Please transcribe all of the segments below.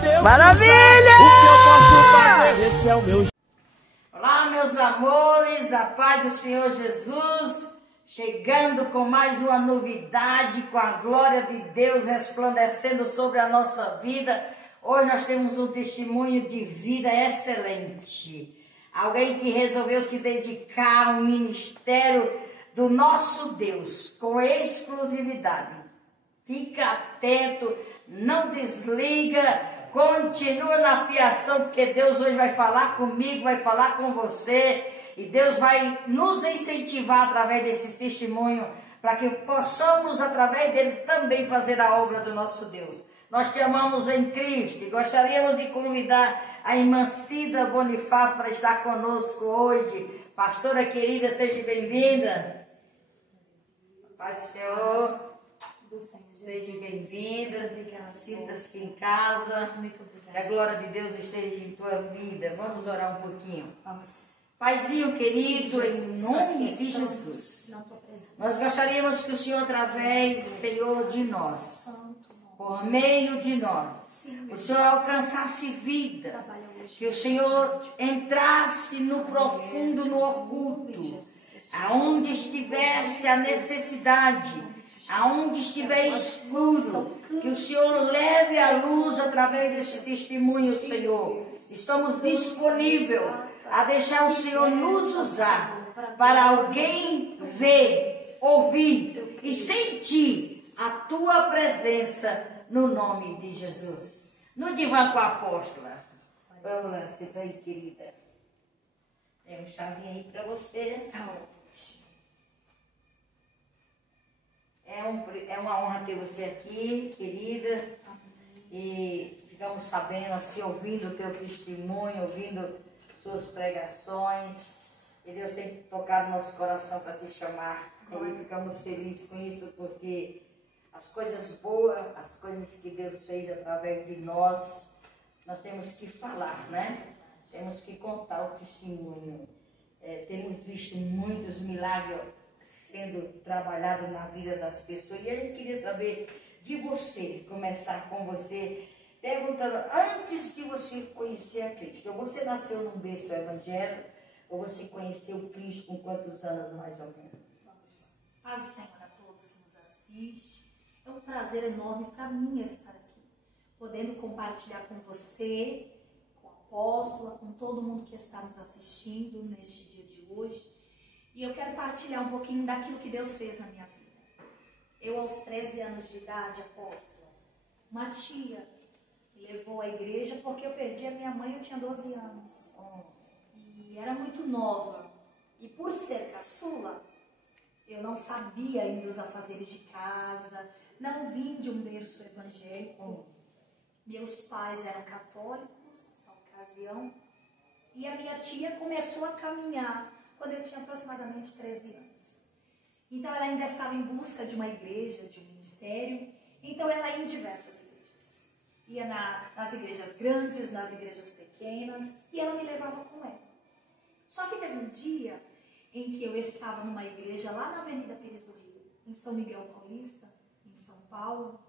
Deus. Maravilha! O que eu posso fazer? Esse é o meu. Olá, meus amores, a paz do Senhor Jesus, chegando com mais uma novidade, com a glória de Deus resplandecendo sobre a nossa vida. Hoje nós temos um testemunho de vida excelente. Alguém que resolveu se dedicar ao ministério do nosso Deus, com exclusividade. Fica atento, não desliga. Continua na fiação, porque Deus hoje vai falar comigo, vai falar com você. E Deus vai nos incentivar através desse testemunho, para que possamos, através dele, também fazer a obra do nosso Deus. Nós te amamos em Cristo e gostaríamos de convidar a irmã Cida Bonifácio para estar conosco hoje. Pastora querida, seja bem-vinda. Paz do Senhor. Seja bem-vinda, sinta-se em casa, muito obrigada. Que a glória de Deus esteja em tua vida. Vamos orar um pouquinho. Vamos. Paizinho querido, em nome de Jesus, nós gostaríamos que o Senhor, através, Senhor, de nós, por meio de nós, o Senhor alcançasse vida, que o Senhor entrasse no profundo, no oculto, aonde estivesse a necessidade, aonde estiver escuro, que o Senhor leve a luz através desse testemunho, Senhor. Estamos disponíveis a deixar o Senhor nos usar para alguém ver, ouvir e sentir a tua presença no nome de Jesus. No divã com a apóstola. Vamos lá, você bem, querida. Tem um chazinho aí para você. É uma honra ter você aqui, querida, e ficamos sabendo, assim, ouvindo o teu testemunho, ouvindo suas pregações, e Deus tem tocado nosso coração para te chamar, e ficamos felizes com isso, porque as coisas boas, as coisas que Deus fez através de nós temos que falar, né? Temos que contar o testemunho. Temos visto muitos milagres sendo trabalhado na vida das pessoas. E a gente queria saber de você, começar com você, perguntando, antes de você conhecer a Cristo, ou você nasceu num berço do Evangelho, ou você conheceu Cristo com quantos anos mais ou menos? Paz do Senhor a todos que nos assistem. É um prazer enorme para mim estar aqui, podendo compartilhar com você, com a apóstola, com todo mundo que está nos assistindo neste dia de hoje. E eu quero partilhar um pouquinho daquilo que Deus fez na minha vida. Eu, aos 13 anos de idade, apóstola, uma tia me levou à igreja porque eu perdi a minha mãe, eu tinha 12 anos. E era muito nova. E por ser caçula, eu não sabia ainda os afazeres de casa, não vim de um berço evangélico. Meus pais eram católicos na ocasião. E a minha tia começou a caminhar quando eu tinha aproximadamente 13 anos. Então ela ainda estava em busca de uma igreja, de um ministério, então ela ia em diversas igrejas. Ia nas igrejas grandes, nas igrejas pequenas, e ela me levava com ela. Só que teve um dia em que eu estava numa igreja lá na Avenida Pires do Rio, em São Miguel Paulista, em São Paulo,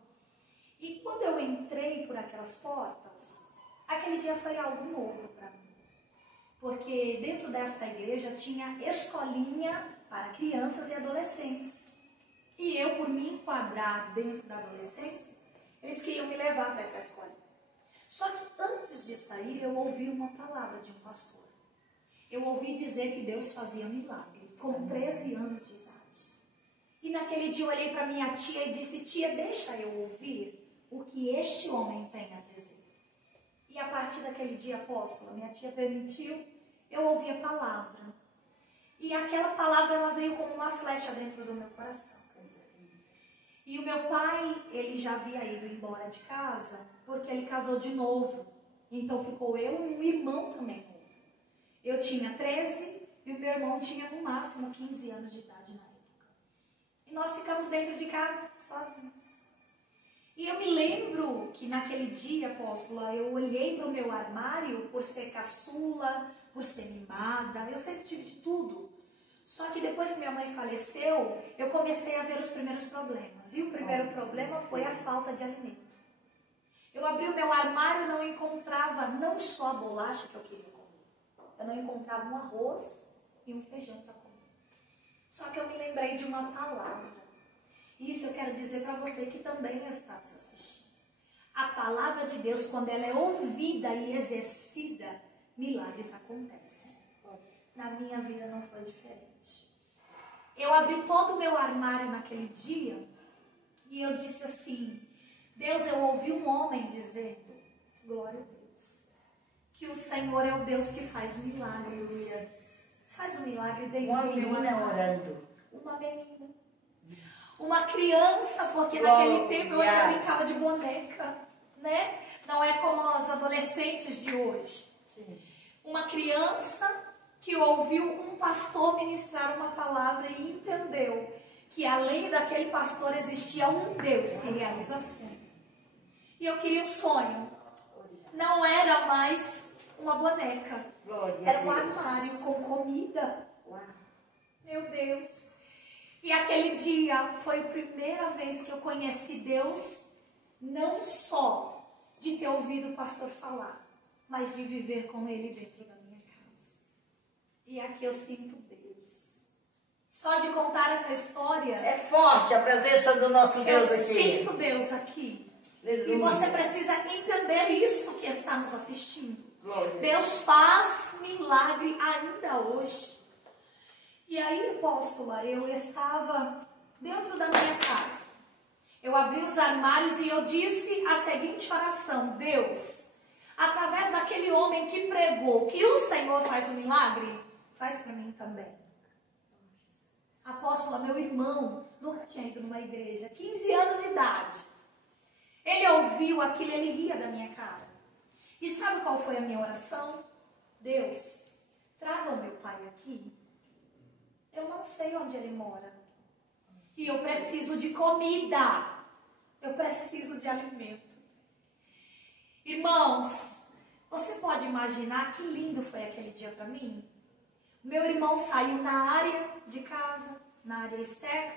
e quando eu entrei por aquelas portas, aquele dia foi algo novo para mim. Porque dentro desta igreja tinha escolinha para crianças e adolescentes. E eu, por me enquadrar dentro da adolescência, eles queriam me levar para essa escolinha. Só que antes de sair, eu ouvi uma palavra de um pastor. Eu ouvi dizer que Deus fazia milagre, com 13 anos de idade. E naquele dia eu olhei para minha tia e disse, tia, deixa eu ouvir o que este homem tem a dizer. E a partir daquele dia, apóstola, minha tia permitiu, eu ouvi a palavra. E aquela palavra, ela veio como uma flecha dentro do meu coração. E o meu pai, ele já havia ido embora de casa, porque ele casou de novo. Então ficou eu e um irmão também novo. Eu tinha 13 e o meu irmão tinha no máximo 15 anos de idade na época. E nós ficamos dentro de casa sozinhos. E eu me lembro que naquele dia, apóstola, eu olhei para o meu armário por ser caçula, por ser mimada, eu sempre tive de tudo. Só que depois que minha mãe faleceu, eu comecei a ver os primeiros problemas. E o primeiro problema foi a falta de alimento. Eu abri o meu armário e não encontrava não só a bolacha que eu queria comer. Eu não encontrava um arroz e um feijão para comer. Só que eu me lembrei de uma palavra. Isso eu quero dizer para você que também está nos assistindo. A palavra de Deus, quando ela é ouvida e exercida, milagres acontecem. Na minha vida não foi diferente. Eu abri todo o meu armário naquele dia e eu disse assim: Deus, eu ouvi um homem dizendo, glória a Deus, que o Senhor é o Deus que faz milagres. Faz um milagre dentro Uma do meu menina armário. orando. Uma menina. Uma criança, porque naquele tempo eu ainda brincava de boneca, né? Não é como as adolescentes de hoje. Sim. Uma criança que ouviu um pastor ministrar uma palavra e entendeu que além daquele pastor existia um Deus que realiza sonho. E eu queria um sonho. Não era mais uma boneca. Era um armário com comida. Meu Deus. E aquele dia foi a primeira vez que eu conheci Deus, não só de ter ouvido o pastor falar, mas de viver com Ele dentro da minha casa. E aqui eu sinto Deus. Só de contar essa história... É forte a presença do nosso Deus aqui. Eu sinto Deus aqui. Aleluia. E você precisa entender isso que está nos assistindo. Glória. Deus faz milagre ainda hoje. E aí, apóstola, eu estava dentro da minha casa. Eu abri os armários e eu disse a seguinte oração: Deus, através daquele homem que pregou que o Senhor faz um milagre, faz para mim também. Apóstola, meu irmão nunca tinha ido numa igreja, 15 anos de idade. Ele ouviu aquilo, ele ria da minha cara. E sabe qual foi a minha oração? Deus, traga o meu pai aqui. Eu não sei onde ele mora. E eu preciso de comida. Eu preciso de alimento. Irmãos, você pode imaginar que lindo foi aquele dia para mim? Meu irmão saiu na área de casa, na área externa.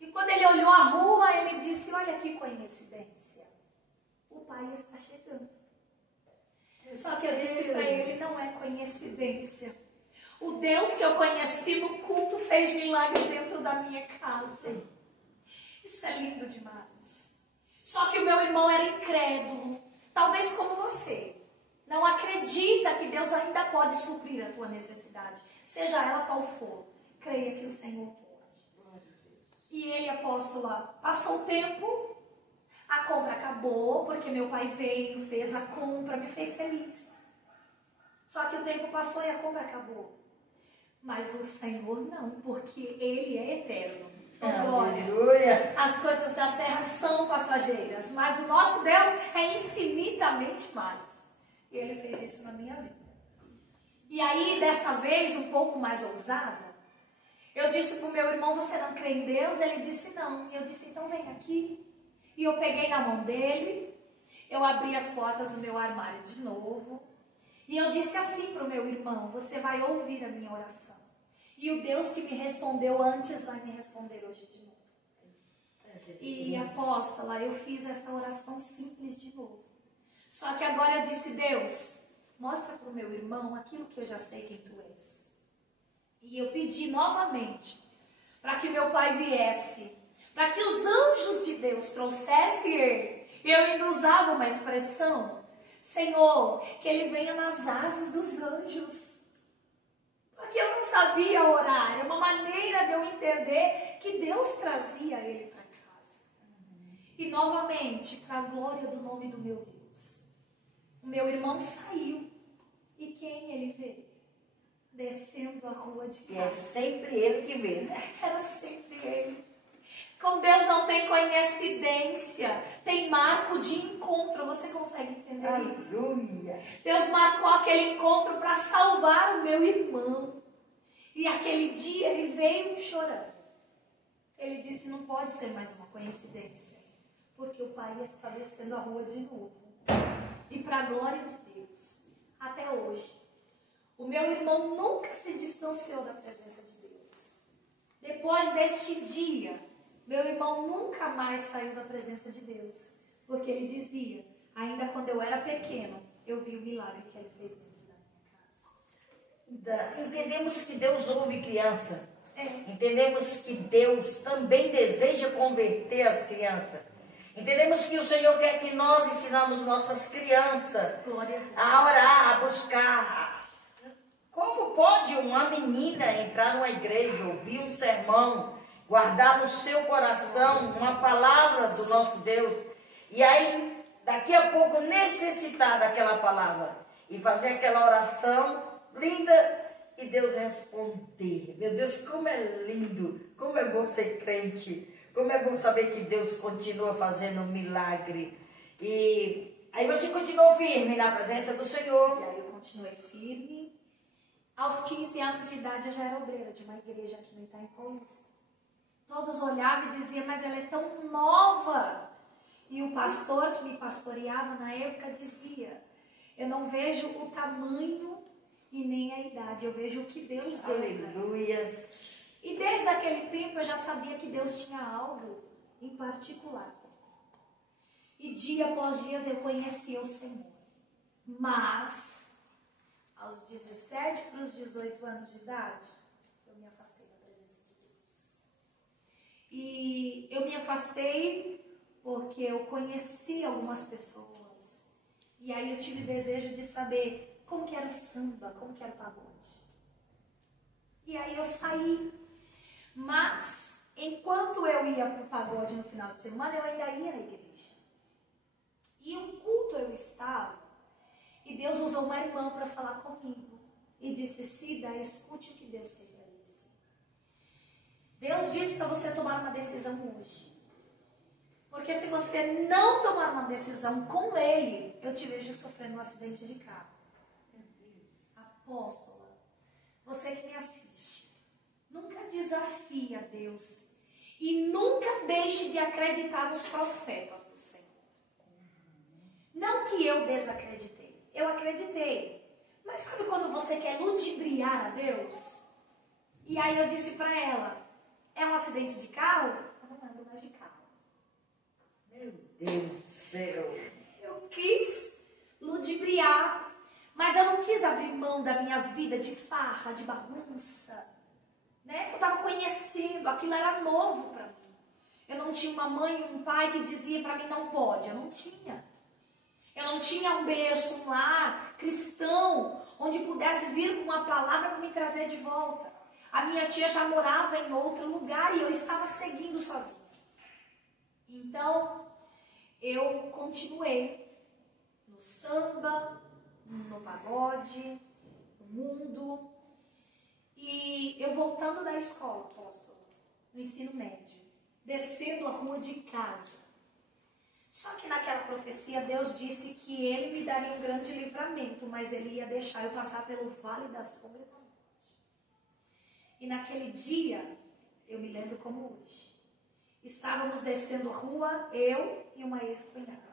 E quando ele olhou a rua, ele disse: olha que coincidência. O pai está chegando. Só que eu disse para ele: não é coincidência. O Deus que eu conheci no culto fez milagre dentro da minha casa. Isso é lindo demais. Só que o meu irmão era incrédulo, talvez como você. Não acredita que Deus ainda pode suprir a tua necessidade, seja ela qual for. Creia que o Senhor pode. E ele, apóstola, passou o tempo, a compra acabou, porque meu pai veio, fez a compra, me fez feliz. Só que o tempo passou e a compra acabou. Mas o Senhor não, porque Ele é eterno. Oh, glória. Aleluia. As coisas da terra são passageiras, mas o nosso Deus é infinitamente mais. E Ele fez isso na minha vida. E aí, dessa vez, um pouco mais ousada, eu disse para o meu irmão: você não crê em Deus? Ele disse não. E eu disse: então vem aqui. E eu peguei na mão dele, eu abri as portas do meu armário de novo. E eu disse assim para o meu irmão: você vai ouvir a minha oração. E o Deus que me respondeu antes vai me responder hoje de novo. E apóstola, eu fiz essa oração simples de novo. Só que agora eu disse: Deus, mostra para o meu irmão aquilo que eu já sei quem tu és. E eu pedi novamente para que meu pai viesse, para que os anjos de Deus trouxessem ele. Eu ainda usava uma expressão: Senhor, que ele venha nas asas dos anjos. Porque eu não sabia orar. É uma maneira de eu entender que Deus trazia ele para casa. E novamente, para a glória do nome do meu Deus, o meu irmão saiu. E quem ele vê? Descendo a rua de casa. E é sempre ele que vê, né? Era sempre ele. Com Deus não tem coincidência, tem marco de encontro. Você consegue entender isso? Aleluia. Deus marcou aquele encontro para salvar o meu irmão. E aquele dia ele veio chorando. Ele disse: não pode ser mais uma coincidência, porque o pai está descendo a rua de novo. E para a glória de Deus, até hoje, o meu irmão nunca se distanciou da presença de Deus. Depois deste dia, meu irmão nunca mais saiu da presença de Deus, porque ele dizia: Ainda quando eu era pequeno, eu vi o milagre que ele fez dentro da minha casa. Entendemos que Deus ouve criança. É. Entendemos que Deus também deseja converter as crianças. Entendemos que o Senhor quer que nós ensinamos nossas crianças a orar, a buscar. Como pode uma menina entrar numa igreja, ouvir um sermão, guardar no seu coração uma palavra do nosso Deus, e aí daqui a pouco necessitar daquela palavra e fazer aquela oração linda e Deus responder? Meu Deus, como é lindo, como é bom ser crente, como é bom saber que Deus continua fazendo um milagre. E aí você continuou firme na presença do Senhor. E aí eu continuei firme. Aos 15 anos de idade eu já era obreira de uma igreja aqui no Itaim Paulista. Todos olhavam e diziam, mas ela é tão nova. E o pastor que me pastoreava na época dizia, eu não vejo o tamanho e nem a idade, eu vejo o que Deus deu. Aleluias. E desde aquele tempo eu já sabia que Deus tinha algo em particular. E dia após dia eu conhecia o Senhor. Mas, aos 17 para os 18 anos de idade, eu me afastei da presença de Deus. E eu me afastei porque eu conheci algumas pessoas. E aí eu tive desejo de saber como que era o samba, como que era o pagode. E aí eu saí. Mas, enquanto eu ia para o pagode no final de semana, eu ainda ia à igreja. E um culto eu estava, e Deus usou uma irmã para falar comigo. E disse, Cida, escute o que Deus tem para dizer. Deus disse para você tomar uma decisão hoje. Porque se você não tomar uma decisão com Ele, eu te vejo sofrendo um acidente de carro. Apóstola, você que me assiste, nunca desafie a Deus e nunca deixe de acreditar nos profetas do Senhor. Não que eu desacreditei, eu acreditei. Mas sabe quando você quer ludibriar a Deus? E aí eu disse para ela, é um acidente de carro? Eu não ando mais de carro. Meu Deus do céu. Eu quis ludibriar, mas eu não quis abrir mão da minha vida de farra, de bagunça. Né? Eu estava conhecendo, aquilo era novo para mim. Eu não tinha uma mãe e um pai que dizia para mim não pode, eu não tinha. Eu não tinha um berço, um lar cristão, onde pudesse vir com uma palavra para me trazer de volta. A minha tia já morava em outro lugar e eu estava seguindo sozinha. Então, eu continuei no samba, no pagode, no mundo. E eu voltando da escola, apóstolo, no ensino médio, descendo a rua de casa. Só que naquela profecia Deus disse que Ele me daria um grande livramento, mas Ele ia deixar eu passar pelo vale da sombra da morte. E naquele dia, eu me lembro como hoje, estávamos descendo a rua, eu e uma ex-cunhada.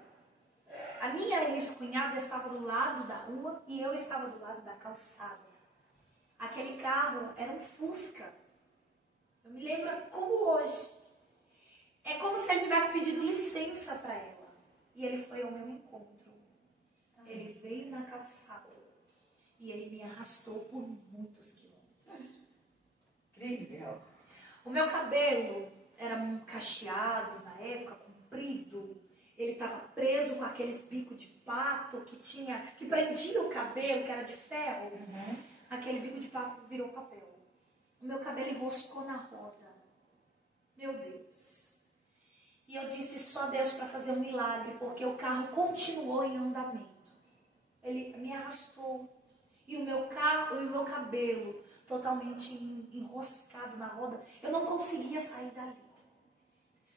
A minha ex-cunhada estava do lado da rua e eu estava do lado da calçada. Aquele carro era um Fusca. Eu me lembro como hoje. É como se ele tivesse pedido licença para ela. E ele foi ao meu encontro. Ele veio na calçada. E ele me arrastou por muitos quilômetros. Incrível. O meu cabelo era um cacheado na época, comprido. Ele estava preso com aqueles bicos de pato que prendia o cabelo, que era de ferro. Aquele bico de pato virou papel. O meu cabelo enroscou na roda. Meu Deus. E eu disse, só Deus para fazer um milagre, porque o carro continuou em andamento. Ele me arrastou. E o meu cabelo totalmente enroscado na roda. Eu não conseguia sair dali.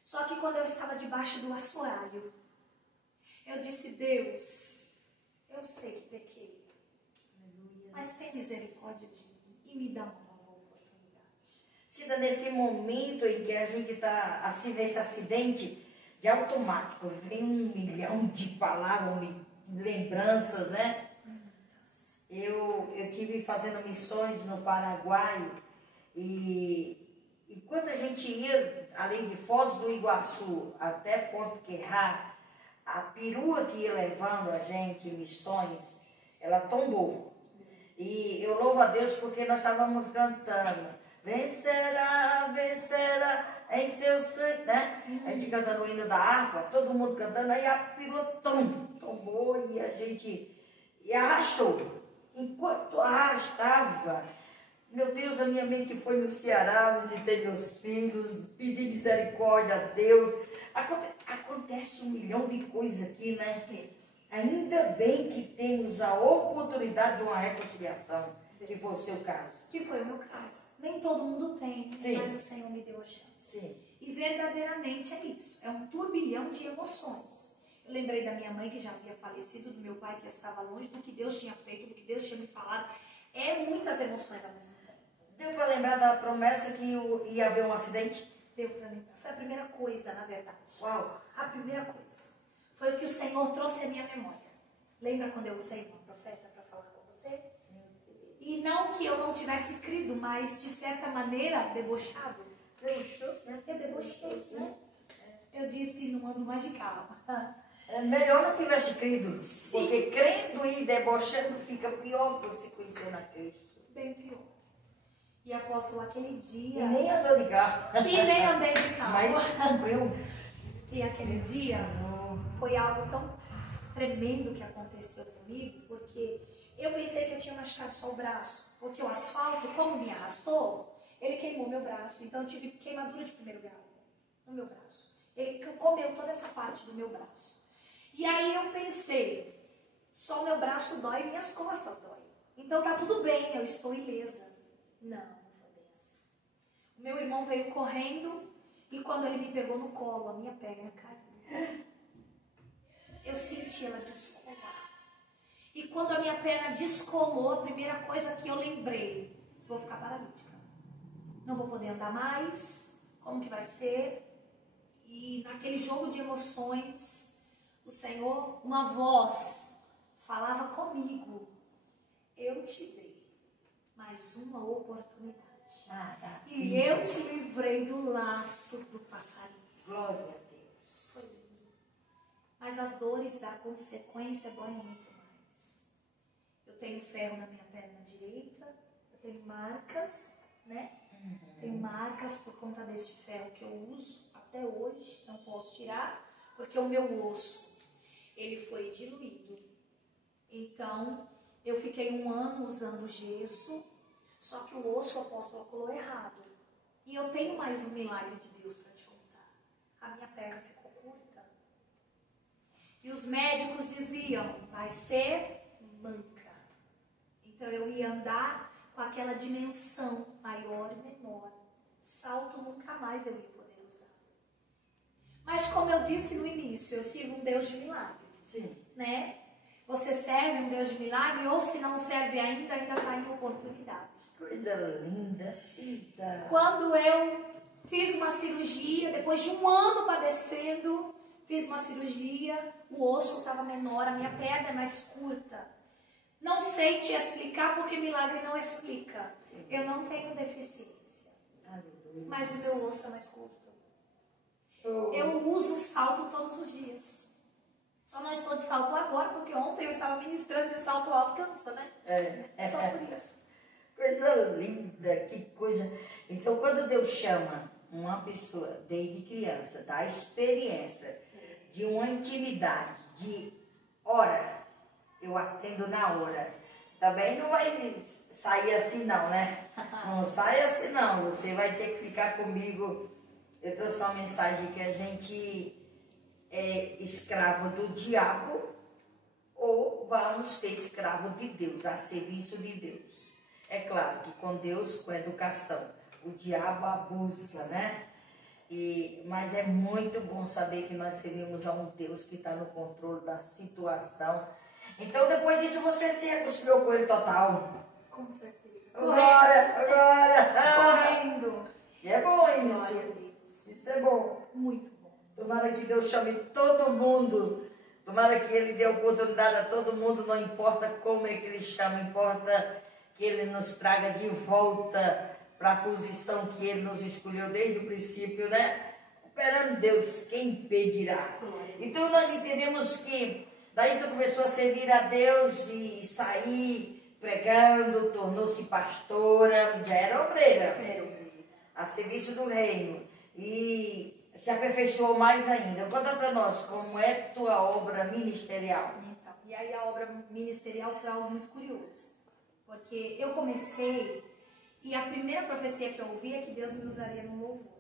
Só que quando eu estava debaixo do assoalho, eu disse, Deus, eu sei que pequei. Mas tem misericórdia de mim e me dá uma nova oportunidade. Cida, nesse momento em que a gente está assim, nesse acidente, de automático, vem 1 milhão de palavras, lembranças, né? Eu tive fazendo missões no Paraguai e quando a gente ia, além de Foz do Iguaçu até Ponte Querrá, a perua que ia levando a gente em missões, ela tombou. E eu louvo a Deus porque nós estávamos cantando. Vencerá, vencerá em seu sangue, né? A gente cantando o hino da harpa, todo mundo cantando, aí a perua tombou e a gente arrastou. Enquanto arrastava, meu Deus, a minha mente foi no Ceará, visitei meus filhos, pedi misericórdia a Deus. Acontece 1 milhão de coisas aqui, né? Ainda bem que temos a oportunidade de uma reconciliação, que foi o seu caso. Que foi o meu caso. Nem todo mundo tem, mas o Senhor me deu a chance. Sim. E verdadeiramente é isso. É um turbilhão de emoções. Eu lembrei da minha mãe que já havia falecido, do meu pai que estava longe, do que Deus tinha feito, do que Deus tinha me falado. É muitas emoções ao mesmo tempo. Deu para lembrar da promessa que ia haver um acidente? Deu para lembrar. Foi a primeira coisa, na verdade. Uau! A primeira coisa. Foi o que o Senhor trouxe à minha memória. Lembra quando eu usei uma profeta para falar com você? E não que eu não tivesse crido, mas de certa maneira debochado. Debochou, né? Eu debochei, né? Eu disse, não ando mais de carro. É melhor não tivesse crido. Sim. Porque crendo e debochando fica pior você conhecer na Cristo. Bem pior. E apóstolo, aquele dia... E nem andou de carro. E nem andei de carro. Mas cumpriu. E aquele dia foi algo tão tremendo que aconteceu comigo, porque eu pensei que eu tinha machucado só o braço. Porque o asfalto, como me arrastou, ele queimou meu braço. Então eu tive queimadura de 1º grau no meu braço. Ele comeu toda essa parte do meu braço. E aí eu pensei, só o meu braço dói e minhas costas dói. Então tá tudo bem, eu estou ilesa. Não foi bem assim. O meu irmão veio correndo e quando ele me pegou no colo, a minha perna caiu. Eu senti ela descolar. E quando a minha perna descolou, a primeira coisa que eu lembrei, vou ficar paralítica. Não vou poder andar mais, como que vai ser? E naquele jogo de emoções, o Senhor, uma voz, falava comigo. Eu te dei mais uma oportunidade. E eu te livrei do laço do passarinho. Glória a Deus. Foi lindo. Mas as dores da consequência doem muito mais. Eu tenho ferro na minha perna direita, eu tenho marcas, né? Tenho marcas por conta desse ferro que eu uso até hoje, não posso tirar, porque o meu osso, ele foi diluído. Então, eu fiquei 1 ano usando gesso, só que o osso o apóstolo colou errado. E eu tenho mais um milagre de Deus para te contar. A minha perna ficou curta. E os médicos diziam, vai ser manca. Então eu ia andar com aquela dimensão maior e menor. Salto nunca mais eu ia poder usar. Mas como eu disse no início, eu sirvo um Deus de milagre. Sim. Né? Você serve um Deus de milagre ou se não serve ainda está em oportunidade. Coisa linda, Cida. Quando eu fiz uma cirurgia, depois de 1 ano padecendo, fiz uma cirurgia, o osso estava menor, a minha perna é mais curta. Não sei te explicar porque milagre não explica. Eu não tenho deficiência. Aleluia. Mas o meu osso é mais curto. Eu uso salto todos os dias. Só não estou de salto agora, porque ontem eu estava ministrando de salto alto, cansa, né? Só por isso. Coisa linda, que coisa. Então, quando Deus chama uma pessoa desde criança, dá experiência de uma intimidade, de hora, eu atendo na hora. Também não vai sair assim não, né? Não sai assim não, você vai ter que ficar comigo. Eu trouxe uma mensagem que a gente é escravo do diabo ou vamos ser escravo de Deus, a serviço de Deus. É claro que com Deus, com educação, o diabo abusa, né? Mas é muito bom saber que nós servimos a um Deus que está no controle da situação. Então, depois disso, você se reconciliou com ele total. Com certeza. Agora. Correndo. E é bom isso. Glória a Deus. Isso é bom. Muito bom. Tomara que Deus chame todo mundo. Tomara que Ele dê oportunidade a todo mundo. Não importa como é que Ele chama, importa que Ele nos traga de volta para a posição que Ele nos escolheu desde o princípio, né? Perante Deus, quem impedirá? Então nós entendemos que daí tu começou a servir a Deus e sair pregando, tornou-se pastora, já era obreira. A serviço do reino. E se aperfeiçoou mais ainda. Conta para nós como é tua obra ministerial. Então, e aí a obra ministerial foi algo muito curioso. Porque eu comecei, e a primeira profecia que eu ouvi é que Deus me usaria no louvor.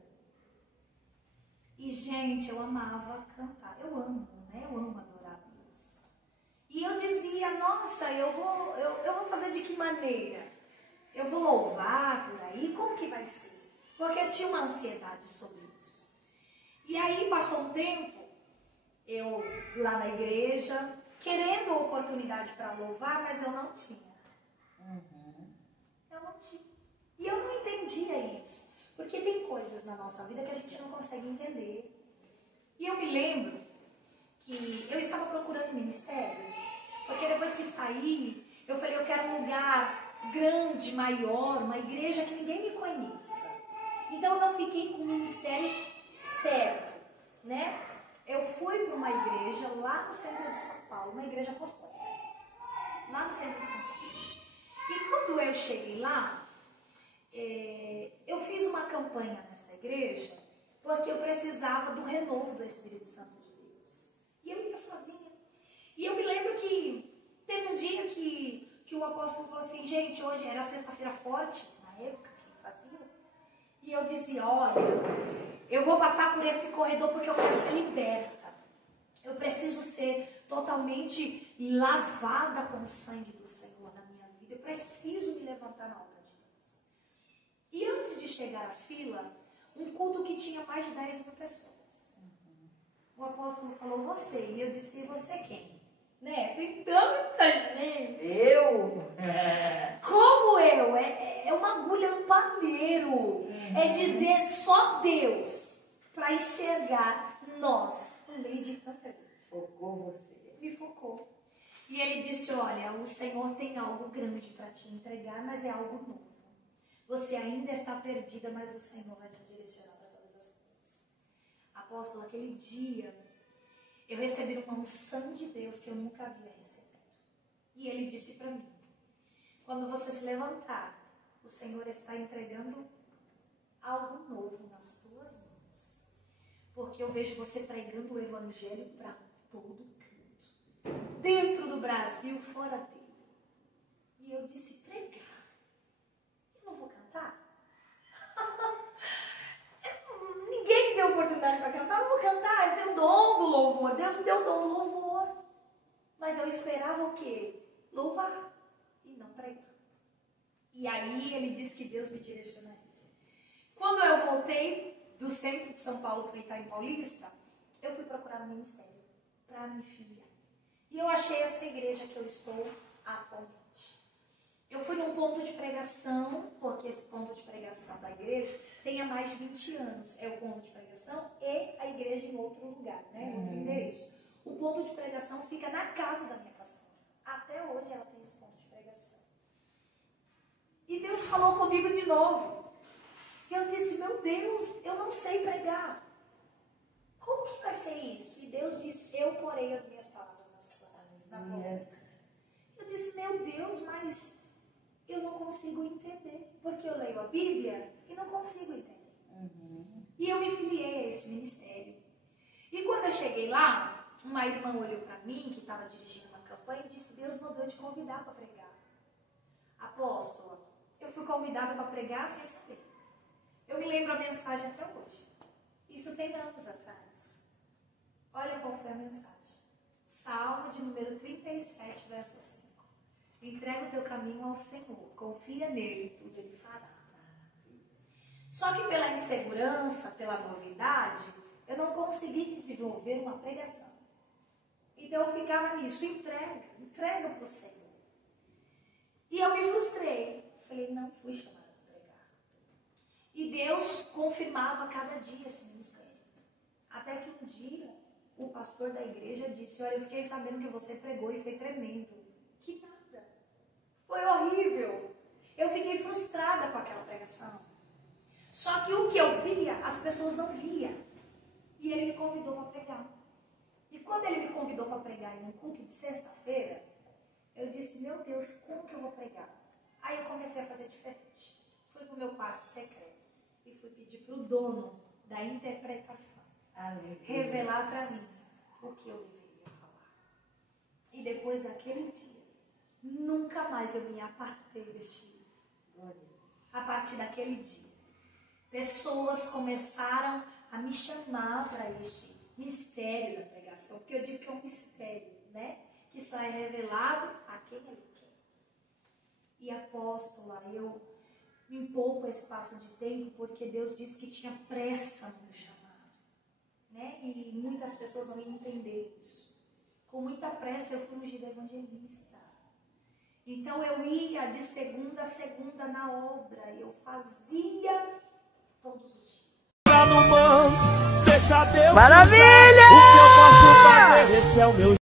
E, gente, eu amava cantar. Eu amo, né? Eu amo adorar a Deus. E eu dizia, nossa, eu vou fazer de que maneira? Eu vou louvar por aí? Como que vai ser? Porque eu tinha uma ansiedade sobre isso. E aí, passou um tempo, eu lá na igreja, querendo a oportunidade para louvar, mas eu não tinha. Eu não tinha. E eu não entendia isso. Porque tem coisas na nossa vida que a gente não consegue entender. E eu me lembro que eu estava procurando ministério. Porque depois que saí, eu falei, eu quero um lugar grande, maior, uma igreja que ninguém me conheça. Então eu não fiquei com o ministério certo, né? Eu fui para uma igreja lá no centro de São Paulo, uma igreja apostólica. Lá no centro de São Paulo. E quando eu cheguei lá, eu fiz uma campanha nessa igreja porque eu precisava do renovo do Espírito Santo de Deus. E eu ia sozinha. E eu me lembro que teve um dia que o apóstolo falou assim, gente, hoje era sexta-feira forte, na época que fazia. E eu dizia, olha, eu vou passar por esse corredor porque eu quero ser liberta. Eu preciso ser totalmente lavada com o sangue do Senhor na minha vida. Eu preciso me levantar na obra de Deus. E antes de chegar à fila, um culto que tinha mais de 10 mil pessoas. O apóstolo falou, você. E eu disse, você quem? Né? Tem tanta gente. Eu? Como eu? É uma agulha no palheiro. É dizer só Deus para enxergar nós no meio de tanta gente. Focou você. Me focou. E ele disse, olha, o Senhor tem algo grande para te entregar, mas é algo novo. Você ainda está perdida, mas o Senhor vai te direcionar para todas as coisas. Apóstolo, aquele dia, eu recebi uma unção de Deus que eu nunca havia recebido. E ele disse para mim, quando você se levantar, o Senhor está entregando algo novo nas tuas mãos. Porque eu vejo você pregando o evangelho para todo canto. Dentro do Brasil, fora dele. E eu disse, pregar? Eu não vou cantar? Ninguém me deu oportunidade para cantar, eu vou cantar. Eu tenho o dom do louvor. Deus me deu o dom do louvor. Mas eu esperava o quê? Louvar e não pregar. E aí ele disse que Deus me direcionaria. Quando eu voltei do centro de São Paulo para Itaim Paulista, eu fui procurar um ministério para me filiar. E eu achei essa igreja que eu estou atualmente. Eu fui num ponto de pregação, porque esse ponto de pregação da igreja tem há mais de 20 anos. É o ponto de pregação e a igreja em outro lugar, né? Em outro endereço. O ponto de pregação fica na casa da minha pastora. Até hoje ela tem esse ponto de pregação. E Deus falou comigo de novo. E eu disse, meu Deus, eu não sei pregar. Como que vai ser isso? E Deus disse, eu porei as minhas palavras na tua boca. Eu disse, meu Deus, mas eu não consigo entender. Porque eu leio a Bíblia e não consigo entender. E eu me filiei a esse ministério. E quando eu cheguei lá, uma irmã olhou para mim, que estava dirigindo uma campanha, e disse, Deus mandou te convidar para pregar. Apóstola, eu fui convidada para pregar sem saber. Eu me lembro a mensagem até hoje. Isso tem anos atrás. Olha qual foi a mensagem. Salmo de número 37, verso 5. Entrega o teu caminho ao Senhor. Confia nele, tudo ele fará. Só que pela insegurança, pela novidade, eu não consegui desenvolver uma pregação. Então eu ficava nisso. Entrega para o Senhor. E eu me frustrei. Falei, não fui chamada para pregar. E Deus confirmava cada dia esse ministério. Até que um dia, o pastor da igreja disse, olha, eu fiquei sabendo que você pregou e foi tremendo. Que nada. Foi horrível. Eu fiquei frustrada com aquela pregação. Só que o que eu via, as pessoas não viam. E ele me convidou para pregar. E quando ele me convidou para pregar em um culto de sexta-feira, eu disse, meu Deus, como que eu vou pregar? Aí eu comecei a fazer diferente. Fui para o meu quarto secreto e fui pedir para o dono da interpretação revelar para mim o que eu deveria falar. E depois daquele dia, nunca mais eu me apartei deste livro. A partir daquele dia, pessoas começaram a me chamar para este mistério da pregação, porque eu digo que é um mistério, né? Que só é revelado a quem ele quer. E apóstola, eu me poupo esse espaço de tempo, porque Deus disse que tinha pressa no meu chamado, né? E muitas pessoas não iam entender isso. Com muita pressa eu fui ungida evangelista. Então eu ia de segunda a segunda na obra, eu fazia todos os dias. Deixa Deus. Maravilha! O que eu posso fazer? Esse é o meu